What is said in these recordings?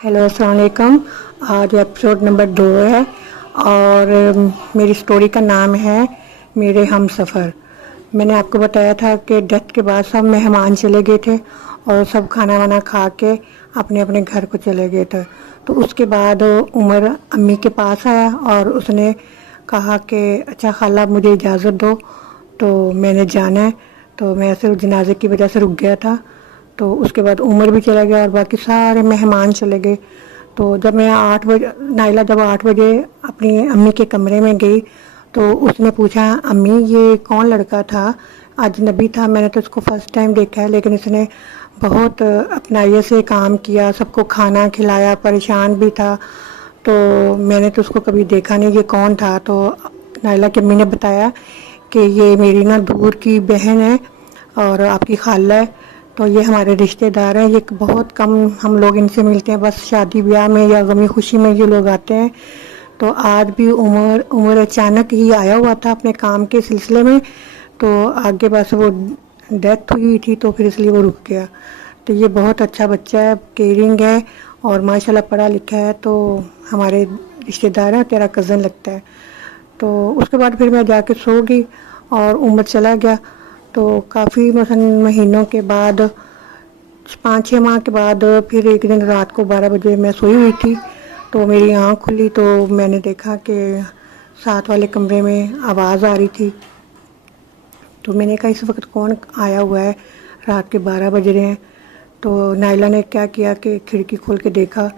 Hello अस्सलाम वालेकुम। आज एपिसोड नंबर 2 है और मेरी स्टोरी का नाम है मेरे हम सफ़र। मैंने आपको बताया था कि डेथ के बाद सब मेहमान चले गए थे और सब खाना वाना खा के अपने अपने घर को चले गए थे। तो उसके बाद उमर अम्मी के पास आया और उसने कहा कि अच्छा खाला मुझे इजाज़त दो, तो मैंने जाना है। तो मैं सिर्फ जनाजे की वजह से रुक गया था। तो उसके बाद उमर भी चला गया और बाकी सारे मेहमान चले गए। तो जब मैं 8 बजे नाइला जब 8 बजे अपनी अम्मी के कमरे में गई तो उसने पूछा, अम्मी ये कौन लड़का था? अजनबी था, मैंने तो इसको फर्स्ट टाइम देखा है, लेकिन इसने बहुत अपनाइयत से काम किया, सबको खाना खिलाया, परेशान भी था। तो मैंने तो उसको कभी देखा नहीं, ये कौन था? तो नाइला की अम्मी ने बताया कि ये मेरी ना दूर की बहन है और आपकी खाला है। तो ये हमारे रिश्तेदार हैं, ये बहुत कम हम लोग इनसे मिलते हैं, बस शादी ब्याह में या गमी खुशी में ये लोग आते हैं। तो आज भी उमर अचानक ही आया हुआ था अपने काम के सिलसिले में। तो आगे बस वो डेथ हुई थी तो फिर इसलिए वो रुक गया। तो ये बहुत अच्छा बच्चा है, केयरिंग है और माशाल्लाह पढ़ा लिखा है। तो हमारे रिश्तेदार हैं, तेरा कज़न लगता है। तो उसके बाद फिर मैं जाके सो गई और उमर चला गया। तो काफ़ी मसलन महीनों के बाद 5-6 माह के बाद फिर एक दिन रात को 12 बजे मैं सोई हुई थी। तो मेरी आँख खुली तो मैंने देखा कि साथ वाले कमरे में आवाज़ आ रही थी। तो मैंने कहा इस वक्त कौन आया हुआ है, रात के 12 बज रहे हैं। तो नाइला ने क्या किया कि खिड़की खोल के देखा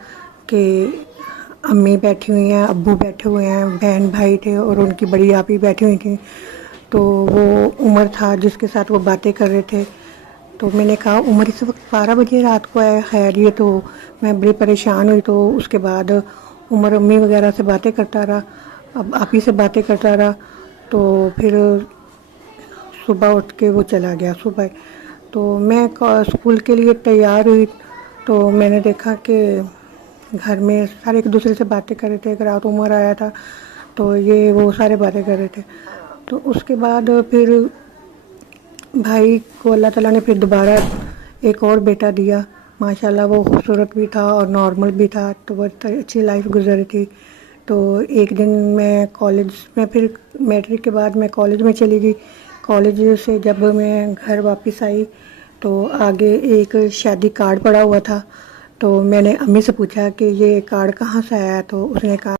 कि अम्मी बैठी हुई हैं, अब्बू बैठे हुए हैं, बहन भाई थे और उनकी बड़ी आपी बैठी हुई थी। तो वो उमर था जिसके साथ वो बातें कर रहे थे। तो मैंने कहा उमर इस वक्त 12 बजे रात को आया, खैर ये तो मैं बड़ी परेशान हुई। तो उसके बाद उमर अम्मी वगैरह से बातें करता रहा, अब आप ही से बातें करता रहा। तो फिर सुबह उठ के वो चला गया सुबह। तो मैं स्कूल के लिए तैयार हुई तो मैंने देखा कि घर में सारे एक दूसरे से बातें कर रहे थे। एक रात उमर आया था तो ये वो सारे बातें कर रहे थे। तो उसके बाद फिर भाई को अल्लाह ताला ने फिर दोबारा एक और बेटा दिया। माशाल्लाह वो खूबसूरत भी था और नॉर्मल भी था, तो बहुत अच्छी लाइफ गुजरी थी। तो एक दिन मैं कॉलेज में फिर मैट्रिक के बाद मैं कॉलेज में चली गई। कॉलेज से जब मैं घर वापस आई तो आगे एक शादी कार्ड पड़ा हुआ था। तो मैंने अम्मी से पूछा कि ये कार्ड कहाँ से आया? तो उसने कहा